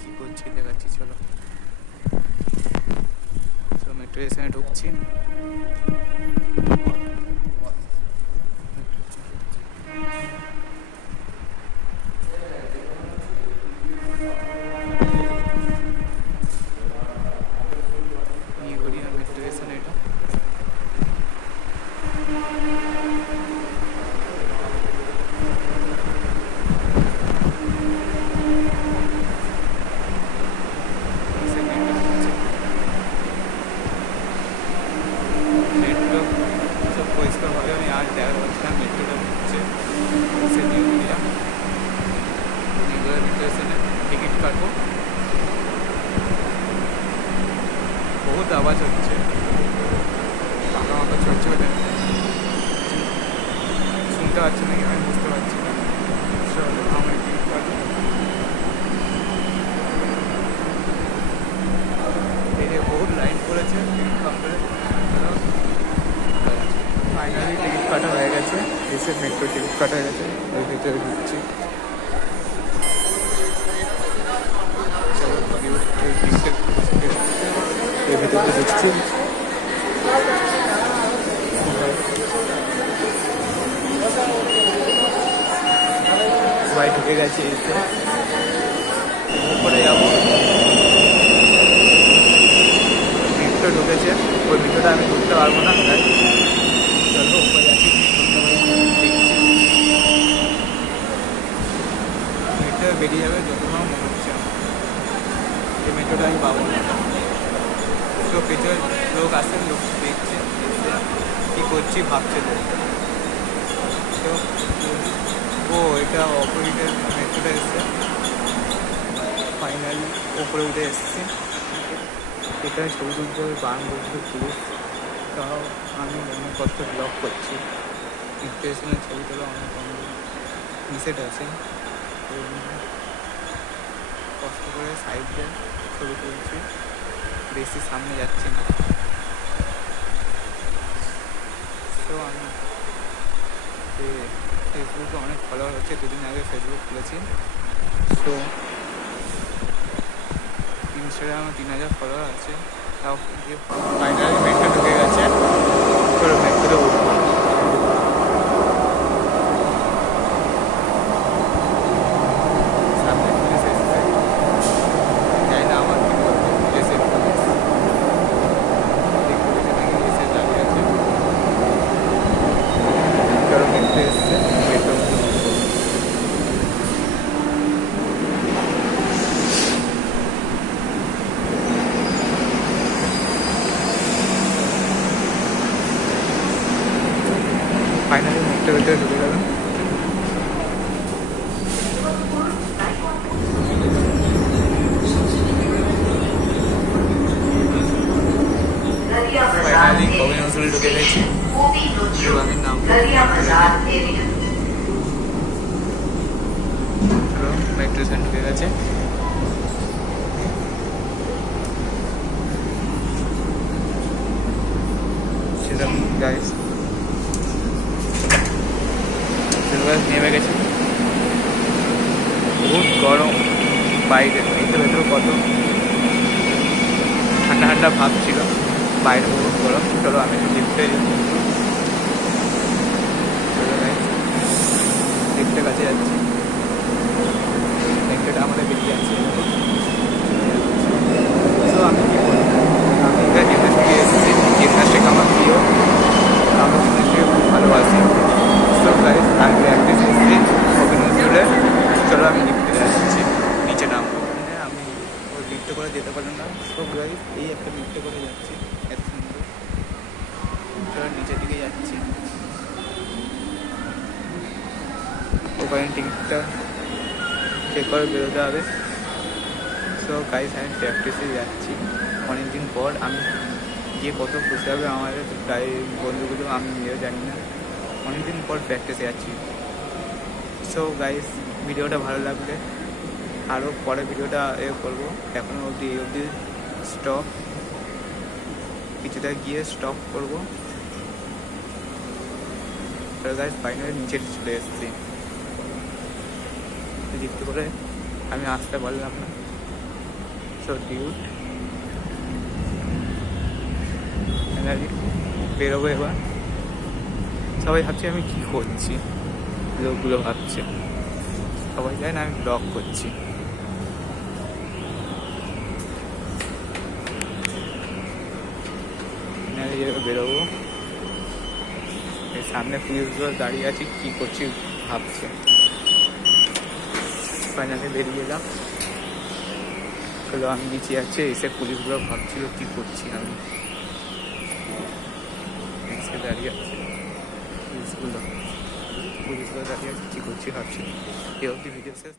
কি করছি দেখাচ্ছি। চলো মেট্রো স্টেশনে ঢুকছি। মেট্রো স্টেশন এটা। মেট্রো সব পরিষ্কারভাবে আমি আজ দেখা পাচ্ছিলাম। মেট্রোটা হচ্ছে সে নিউ দিলাম। মেট্রো স্টেশনে টিকিট কাটবো। বহুত আওয়াজ হচ্ছে, ফাঁকা ফাঁকা চলছে, শুনতে পাচ্ছি নাকি আমি বুঝতে পারছি না। চলো আমার টিকিট কাটবো। এই যে বহুত লাইন পড়েছে টিকিট কাউন্টারে। ফাইনালি টিকিট কাটা হয়ে গেছে। এসে মেট্রো টিকিট কাটা হয়ে গেছে। এর ভিতরে ঢুকছি। চলো এর ভিতরে ঢুকছি। সবাই ঢুকে গেছে। এসে উপরে যাবো। মেট্রো ঢুকেছে, ওই মেট্রোটা আমি ঢুকতে পারবো না। তাই চলো উপরে যাচ্ছি। মেট্রো বেরিয়ে যাবে যতক্ষণ মনে হচ্ছে। এই মেট্রোটা আমি পাবো না। তো পেছনে লোক আসে, লোক দেখছে, কী করছি ভাবছে। তো ও এটা অপোজিটের মেট্রোটা এসছে। ফাইনালি ওপরে উঠে এসছে। এখানে ছবি তুলতে হবে, বান বলতে পুলিশ। তাও আমি অনেক কষ্ট ব্লগ করছি। মেট্রো স্টেশনের ছবি তোলা অনেক নিষেধ আছে। কষ্ট করে সাইড দিয়ে ছবি তুলছি, বেশি সামনে যাচ্ছি না। তো আমি ফেসবুকে অনেক ফলোয়ার হচ্ছে। দুদিন আগে ফেসবুক খুলেছি। তো ইনস্টাগ্রামে 3000 ফলোয়ার আছে। তাও ফাইনালি মেট্রো ঢুকে গেছে। চলো মেট্রোতে উঠবো। সামনে পুলিশ এসেছে, যাই না আমার কি বলবো। পুলিশের পুলিশ পুলিশে নাকি এসে দাঁড়িয়ে আছে। চলো মেট্রো এসছে, মেট্রো ফাইনালি মেট্রো ভিতরে ঢুকে গেলাম। ফাইনালি কবি নজরুল ঢুকে গেছি। আমি নাম মেট্রো স্টেশন ঢুকে গেছে। সেরকম গাইস নেমে গেছে। বহুত গরম বাইরে, এতে ভেতরে কত ঠান্ডা ঠান্ডা ভাব ছিল, বাইরে বহুত গরম। চলো আমি লিফটে লিফটের কাছে যাচ্ছি। লিফটেটা আমাদের বেরিয়ে যাচ্ছে। তো আমি কী বলবো, আমি এখানে জিমন্যাস্টিকে এসেছি। জিমন্যাস্টিক আমার প্রিয়, আমি জিমন্যাস্টিকে খুব ভালোবাসি। সো গাইস আমি প্র্যাকটিস এসেছি কবি নজরুলের। চলো আমি লিফটে যাচ্ছি, নিচে নামবো। আমি ওই লিফটে করে যেতে পারলাম না। সো গাইস এই একটা লিফটে করে যাচ্ছি, এত সুন্দর। চলো নিচের দিকে যাচ্ছি। ওখানে টিকিটটা চেক করে বেরোতে হবে। সো গাইস আমি প্র্যাকটিসে যাচ্ছি অনেকদিন পর। আমি গিয়ে কত খুশি হবে আমাদের গাড়ি বন্ধুগুলো, আমি নিজেও জানি না। অনেকদিন পর প্র্যাকটিসে যাচ্ছি। সো গাইস ভিডিওটা ভালো লাগলে আরও পরে ভিডিওটা করবো। এখনও অবধি এই অবধি স্টপ, কিছুটা গিয়ে স্টপ করবো। তো গাইস ফাইনালি নিচে চলে এসেছি। লিফট করে আমি আসতে পারলাম না। সো ডিউট বেরোবো এবার। সবাই ভাবছে আমি কি করছি, লোকগুলো ভাবছে, সবাই জানে না আমি ব্লগ করছি। বেরোবো, এর সামনে পুলিশগুলো দাঁড়িয়ে আছে, কি করছি ভাবছে। ফাইনালি বেরিয়ে এলাম, আমি নিচে আছে, এসে পুলিশগুলো ভাবছিল কি করছি আমি। দাঁড়িয়ে আছে পুলিশগুলো দাঁড়িয়ে আছে, কি করছি ভাবছি। এই অবধি ভিডিও শেষ।